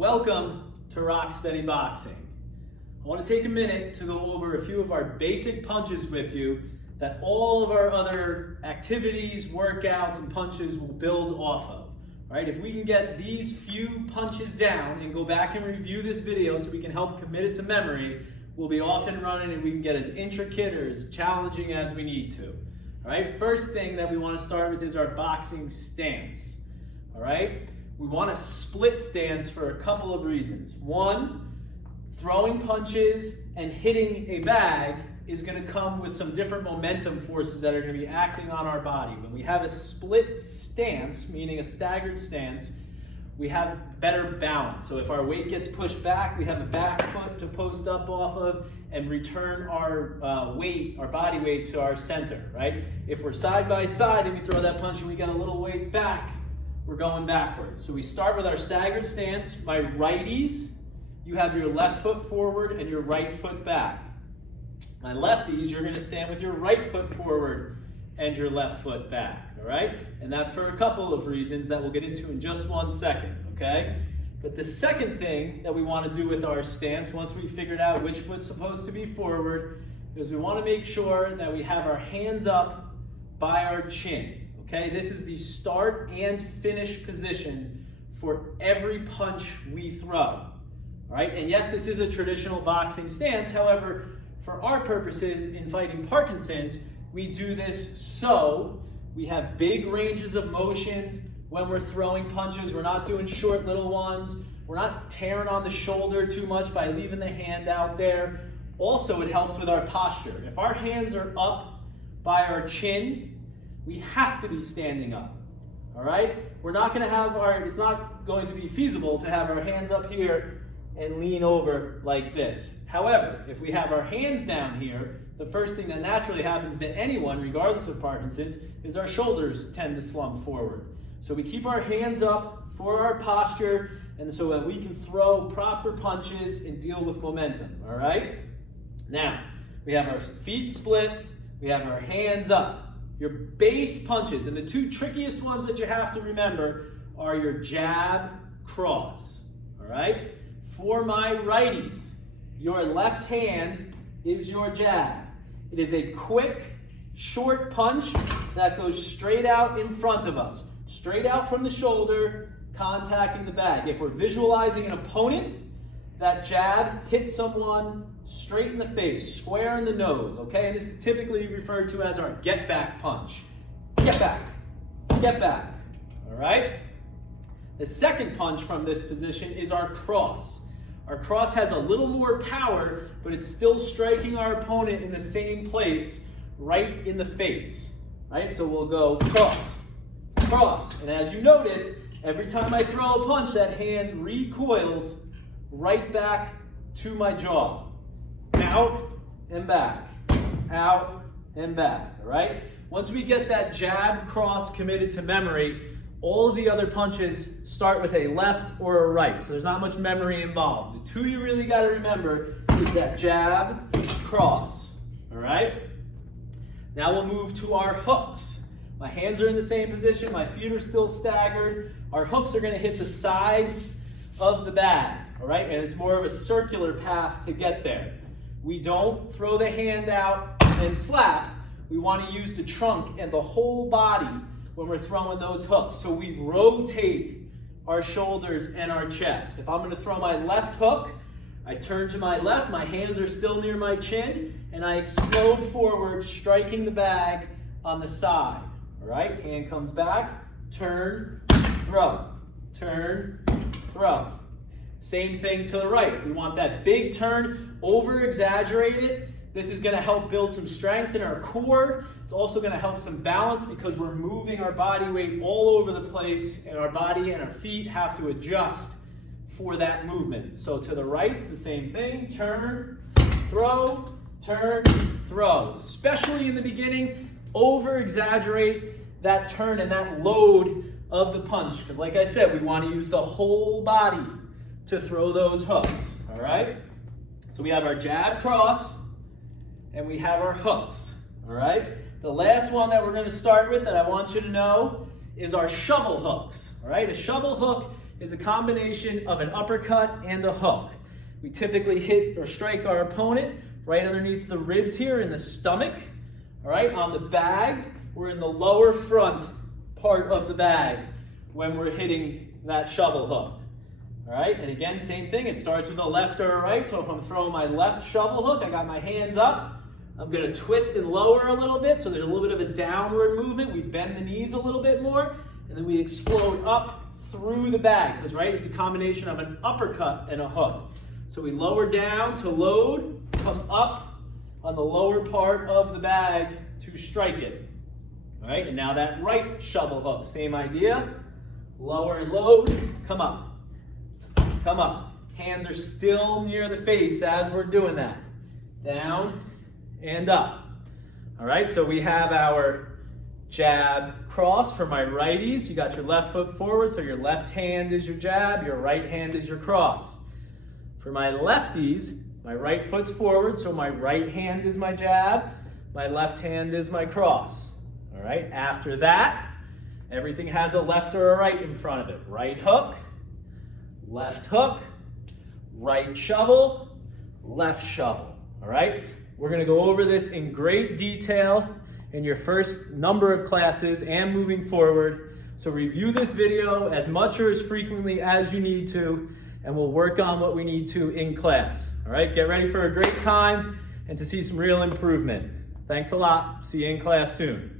Welcome to Rock Steady Boxing. I want to take a minute to go over a few of our basic punches with you that all of our other activities, workouts, and punches will build off of. Right? If we can get these few punches down and go back and review this video so we can help commit it to memory, we'll be off and running and we can get as intricate or as challenging as we need to. All right? First thing that we want to start with is our boxing stance. All right? We want a split stance for a couple of reasons. One, throwing punches and hitting a bag is going to come with some different momentum forces that are going to be acting on our body. When we have a split stance, meaning a staggered stance, we have better balance. So if our weight gets pushed back, we have a back foot to post up off of and return our weight, our body weight to our center, right? If we're side by side and we throw that punch and we get a little weight back, we're going backwards. So we start with our staggered stance. My righties, you have your left foot forward and your right foot back. My lefties, you're going to stand with your right foot forward and your left foot back, all right? And that's for a couple of reasons that we'll get into in just 1 second, okay? But the second thing that we want to do with our stance, once we've figured out which foot's supposed to be forward, is we want to make sure that we have our hands up by our chin. Okay, this is the start and finish position for every punch we throw. All right, and yes, this is a traditional boxing stance. However, for our purposes in fighting Parkinson's, we do this so we have big ranges of motion when we're throwing punches. We're not doing short little ones. We're not tearing on the shoulder too much by leaving the hand out there. Also, it helps with our posture. If our hands are up by our chin, we have to be standing up, all right? We're not going to have it's not going to be feasible to have our hands up here and lean over like this. However, if we have our hands down here, the first thing that naturally happens to anyone, regardless of Parkinson's, is our shoulders tend to slump forward. So we keep our hands up for our posture, and so that we can throw proper punches and deal with momentum, all right? Now, we have our feet split, we have our hands up. Your base punches, and the two trickiest ones that you have to remember are your jab, cross, all right? For my righties, your left hand is your jab. It is a quick, short punch that goes straight out in front of us, straight out from the shoulder, contacting the bag. If we're visualizing an opponent, that jab hits someone straight in the face, square in the nose, okay? And this is typically referred to as our get back punch. Get back, all right? The second punch from this position is our cross. Our cross has a little more power, but it's still striking our opponent in the same place, right in the face, right? So we'll go cross, cross. And as you notice, every time I throw a punch, that hand recoils right back to my jaw. Out and back, out and back, all right? Once we get that jab cross committed to memory, all of the other punches start with a left or a right, so there's not much memory involved. The two you really got to remember is that jab, cross, all right? Now we'll move to our hooks. My hands are in the same position, my feet are still staggered. Our hooks are going to hit the side of the bag, all right? And it's more of a circular path to get there. We don't throw the hand out and slap. We want to use the trunk and the whole body when we're throwing those hooks. So we rotate our shoulders and our chest. If I'm going to throw my left hook, I turn to my left, my hands are still near my chin, and I explode forward, striking the bag on the side. All right, hand comes back, turn, throw, turn, throw. Same thing to the right. We want that big turn, over-exaggerate it. This is going to help build some strength in our core. It's also going to help some balance because we're moving our body weight all over the place, and our body and our feet have to adjust for that movement. So to the right, it's the same thing. Turn, throw, especially in the beginning, over-exaggerate that turn and that load of the punch. Because like I said, we want to use the whole body to throw those hooks, all right? So we have our jab cross and we have our hooks, all right? The last one that we're going to start with that I want you to know is our shovel hooks, all right? A shovel hook is a combination of an uppercut and a hook. We typically hit or strike our opponent right underneath the ribs here in the stomach. All right, on the bag, we're in the lower front part of the bag when we're hitting that shovel hook. All right, and again, same thing. It starts with a left or a right. So if I'm throwing my left shovel hook, I got my hands up. I'm going to twist and lower a little bit. So there's a little bit of a downward movement. We bend the knees a little bit more, and then we explode up through the bag. Because, right, it's a combination of an uppercut and a hook. So we lower down to load, come up on the lower part of the bag to strike it. All right, and now that right shovel hook, same idea. Lower and load, come up. Come up. Hands are still near the face as we're doing that. Down and up. All right, so we have our jab cross for my righties. You got your left foot forward, so your left hand is your jab, your right hand is your cross. For my lefties, my right foot's forward, so my right hand is my jab, my left hand is my cross. All right, after that, everything has a left or a right in front of it. Right hook, left hook, right shovel, left shovel. All right, we're going to go over this in great detail in your first number of classes and moving forward. So review this video as much or as frequently as you need to, and we'll work on what we need to in class. All right, get ready for a great time and to see some real improvement. Thanks a lot. See you in class soon.